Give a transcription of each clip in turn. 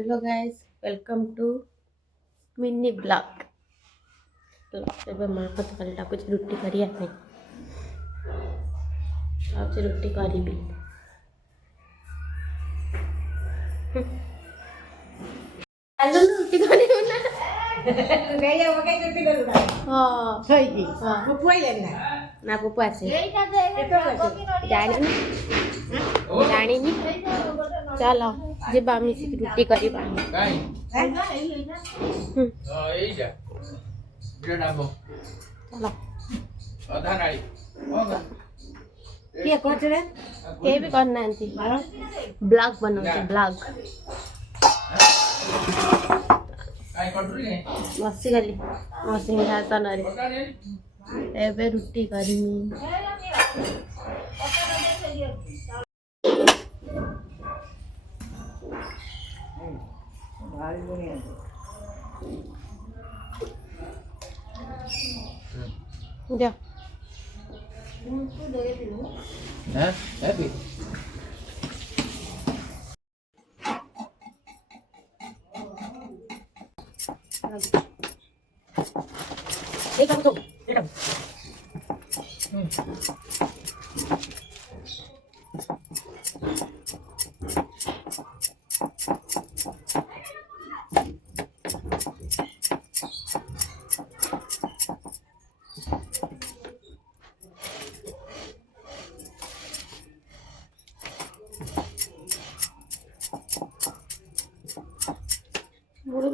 Hello guys, welcome to mini blog. तो ଏବେ ମାଆଙ୍କ ଥରେ ଡାକୁଛି ରୁଟି କରିବା ପାଇଁ। ଆଉଛି ରୁଟି କରିବି। ଚାଲୁନ ରୁଟି କରିବୁ ନା? ହଁ ଶୋଇକି ପୁପୁ ଆଇଲାନି ନା ପୁପୁ ଆସେ ଜାଣିନି ଜାଣିନି। ଚାଲ ଯିବା ମିଶିକି ରୁଟି କରିବା। କିଏ ବି କରିନାହାନ୍ତି। ବ୍ଲଗ ବନଉଛି ବ୍ଲଗ। ବସିଗଲି ମୋ ସିଂହାସନରେ। ଏବେ ରୁଟି କରିମି। मुझे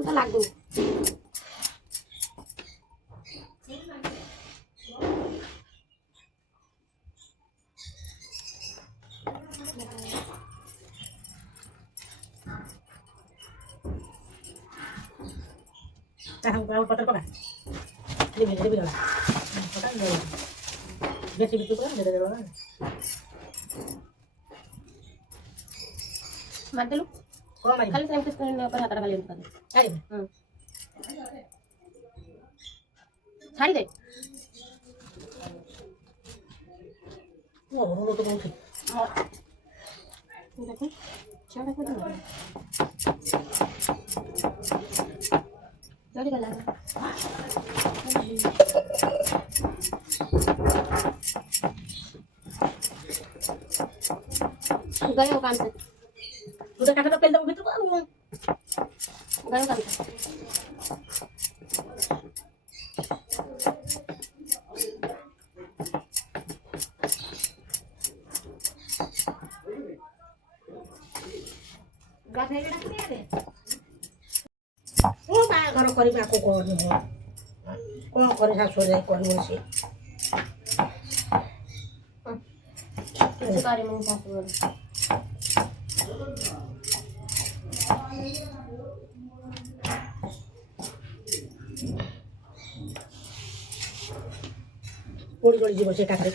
तो लागू पतर पका ये भी डाला पका दे बेसी बिटू को दे दे मार दे लो को मारी खाली टाइम किस करने ऊपर हाथ खाली कर दे अरे छाड़ी दे वो रोलो तो बहुत देखो छाड़ा कर दो जल्दी कर ला गए वो काम से उधर काका तो पेल दो भीतर को गए काम से गाथ है केडा किए रे ओ बा घर करी आको कोन हो कोन करे सासु जाय करबो से किसी कार्य में सासु बोल पोड़ी जोड़ी जीव से काकरे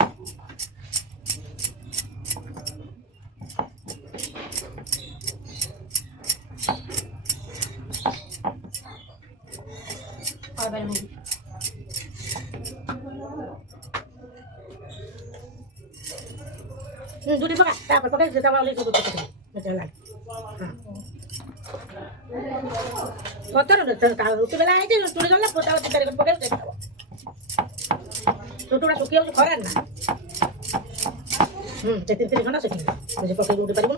और बार में दूरी पका तापर पका जेता वाली सब तो पका चला हां सतर न का रुटी बेला आई जे टुड़ी गला पोता तारे पका देखा टुटुड़ा सुखी हो खरा ना ते 3 घंटा सुखी मुझे पका उठी पारिबो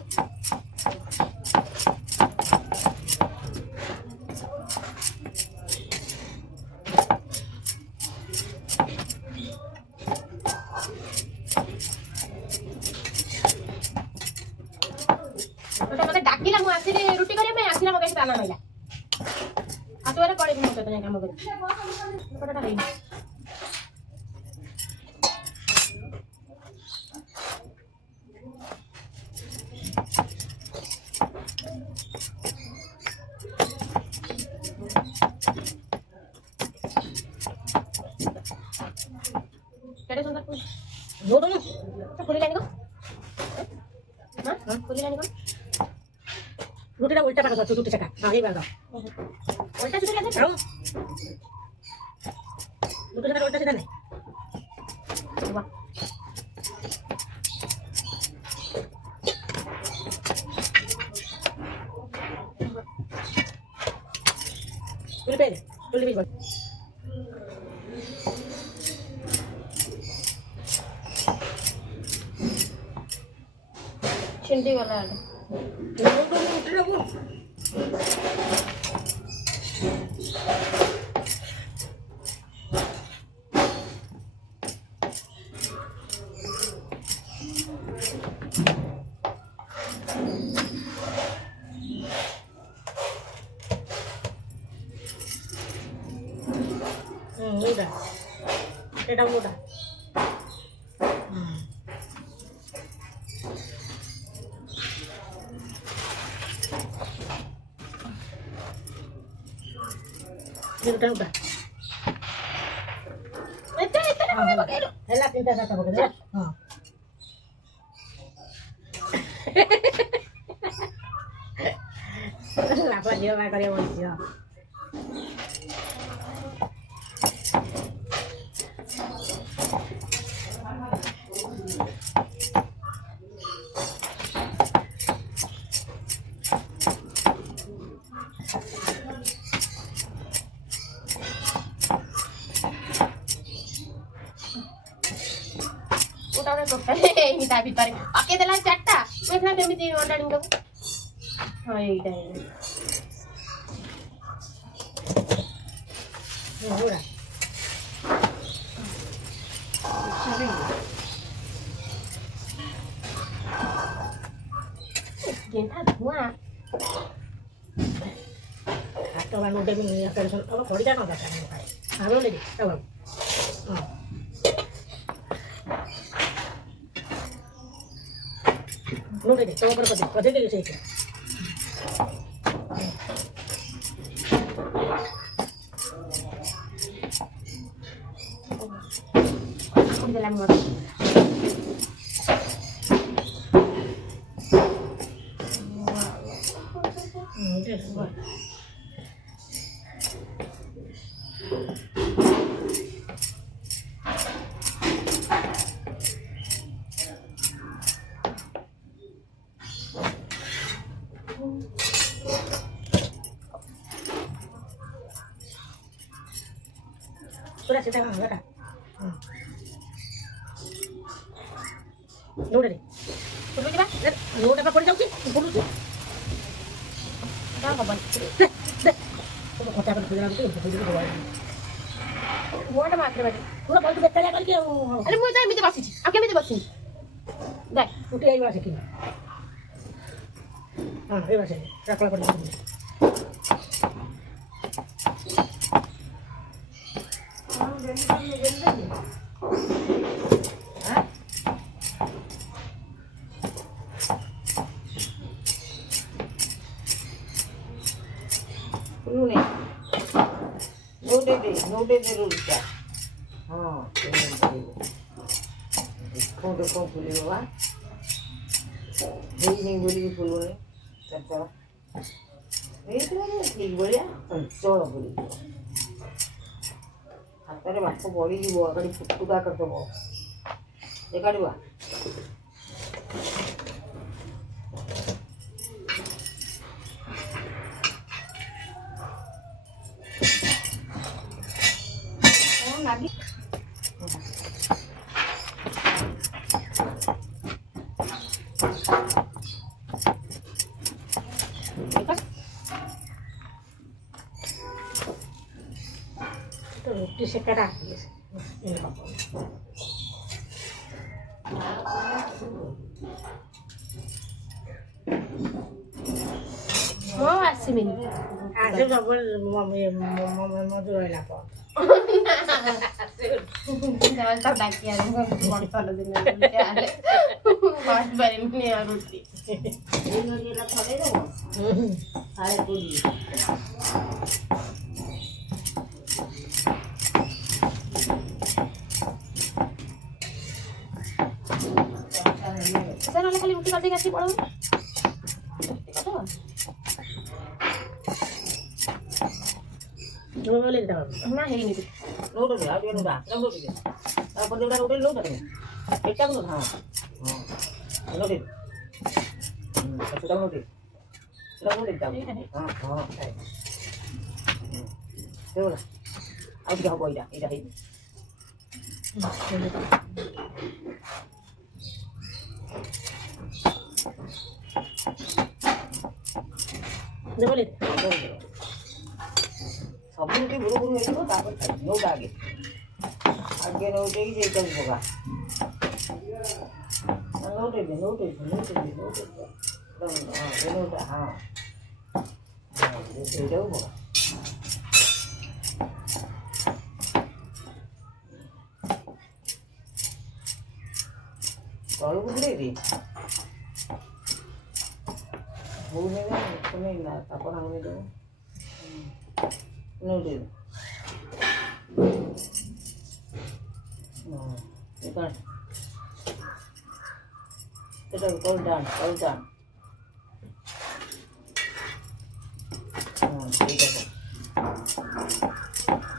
तो मते डाकिला मु आसी रुटी करे में आसीला मके ताना नइला आतोरे पड़े मु तो काम करे पटाटा रे केडे सुंदर फूल नो दो तो फूल लानी को हां फूल लानी को रुटी उल्टा पाटा तो रुटी चका हां ये बार दो उल्टा सीधा कैसे खाओ रुटी का उल्टा सीधा नहीं वाह Ulipendi. Ulipendi. चिंटी वाला आलू udah. Udah udah. Udah. itu namanya pakai itu Elah tinta kata pakai ya. Apa dia main karya manusia. ini tapi tarik pakai telan catta mana kami di order ini kamu oh iya Udah. Dia tak buat. Atau kan udah mengingatkan apa kalau dia kan enggak kan. Harus lagi, tahu. Udah deh, coba berapa deh sih. Aku di dalam motor. Sudah kita enggak kan. Udah deh. Perlu juga? Udah apa jauh sih? Perlu sih. Jangan kapan. Deh. Coba kota kan bilang itu begitu doang. Gua ada makan tadi. Udah baru betul kali dia. Ada mau saya minta basi. Aku minta basi. Dah. Udah ayo masuk ini. Ayo masuk. Rakla pergi. Udah dulu ya. Kau boleh bawa. Ini boleh puluh ni. Cakap. Ini boleh ya. Coba boleh. Hatta masuk boleh juga. Kali putu dah kerja bawa. Dekari bawa. Lagi. Tuh, disekarang. Ini apa? Mau asim ini. Asim tak boleh mau jual apa? Jangan tak lagi ya, nggak buat pada dengan dia. Buat beri ini ya roti. Ini dia nak pakai dah. Hari puli. Saya nak kali uti kasih padu. Cuma boleh dah. Nah ini tu. Udah dah, dia udah. Udah dia. Apa dia udah dah. Kita pun ha. Udah dia. Sudah udah. Sudah udah dah. Ha. ହେଇଗଲା ଆଉ ଟିକେ ହବ ଏଇଟା ହେଇନି ଦେବଲେ ସବୁ ରୁଟି ଗୁରୁ ଗୁରୁ ହେଇଯିବ ତାପରେ ଖାଇବି ନଉଟା ଆଗେ ନଉଟେଇକି ସେଇଟାକୁ ପକା ନଉଟେଇଦେ ହଁ ସେଇଟାକୁ ପକା ତଳକୁ ବୁଲେଇଦେ ହଉ ନେଇ ନା ତାପରେ ଆମେ ଦେବୁ ନଉଟେଇଦେ କାଟ ସେଟାକୁ ତଳୁ ଟାଣ ସେଇଟା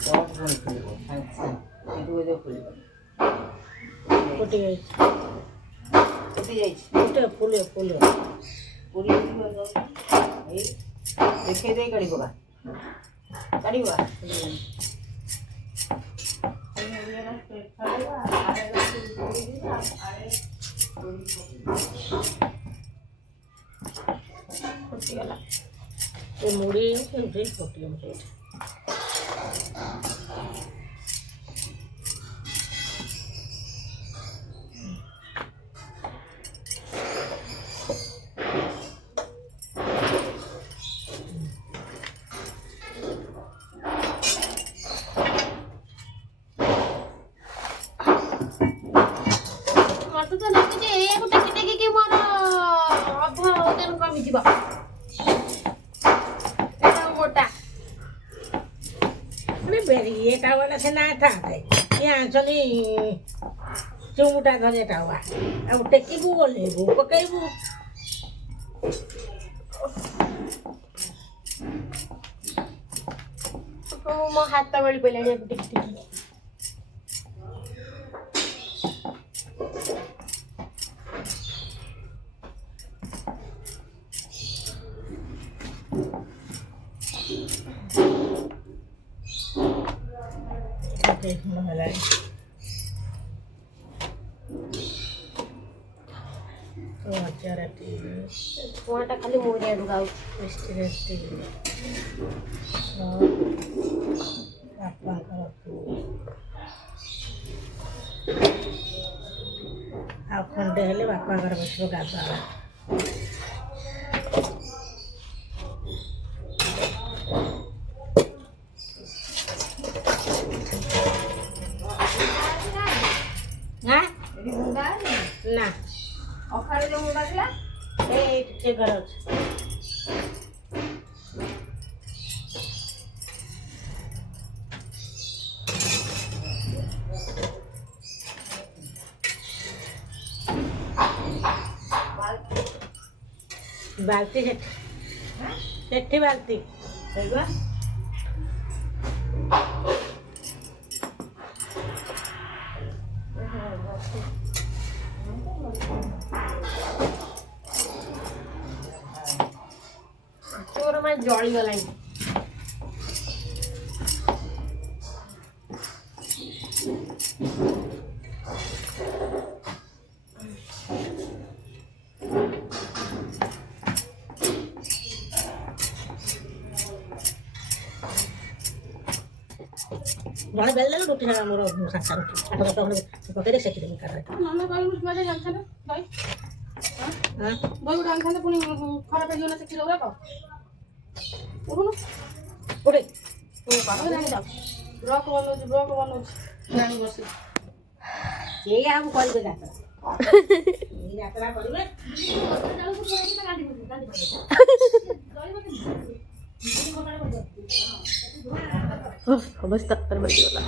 ଦଶ ପୁଣି ଖୋଲିବ ସାଙ୍ଗେ ସାଙ୍ଗେ ଏଇଠୁ ଖୋଲିବ ଫୁଟି ଯାଇଛି ଫୁଲେ ପୁରୀ ଏଇ ଦେଖେଇ ଦେଇ କାଢ଼ିବା ଫୁଟିଗଲା। ଏ ମୁଢ଼ି ଫୁଟିବ ସେଇଠି ମତେ ତ ଲାଗୁଛି ଏଇଆକୁ ଟେକି ଟେକିକି ମୋର ଅଧା ଓଜନ କମିଯିବ। ଏଟା ମୋଟା ये टावा से ना था यहाँ चली चुमुटा धरे टावा अब टेकिबू गलेबू पकेबू ମୋ ହାତ ବଳି ପଇଲାଣି ଆକୁ ଟେକି ଟେକି। ଧୂଆଁଟା ଖାଲି ମୋରି ଆଡ଼କୁ ଆଉଛି। ଆଉ ଖଣ୍ଡେ ହେଲେ ବାପାଙ୍କର ବସିବ ଗାଧୁଆ ନା ଅଖାରେ ଯେଉଁ ମୁଣ୍ଡା ଥିଲା ଏଇ ଟିକେ ଘର ଅଛି बाल्टी सेठी बाल्टी ତୋର ମାନେ ଜଳିଗଲାଣି। ଜଣେ ବେଲେ ରୁଟି ସାରା ମୋର ସାତଟା ରୁଟି 8-10 ଖଣ୍ଡେ ପକେଇଲେ ସେକିଦେବି କାରରେ ନହେଲେ କହିବୁ ଛୁଆ ଜାଣିଥାନ୍ତେ ଦହି ଗୋଟେ ଆଣିଥାନ୍ତେ ପୁଣି ଖରାପ ହେଇଯିବ ନା ସେ କ୍ଷୀର ଗୁଡ଼ାକ। ଗୋଟେ ବ୍ଲକ୍ ବନଉଛି ଜାଣି ବସି ଏଇ ଆଉ କରିବେ ଯାତ୍ରା ଏଇ ଯାତ୍ରା କରିବେ ଅବସ୍ଥା ବଦଳିଗଲା।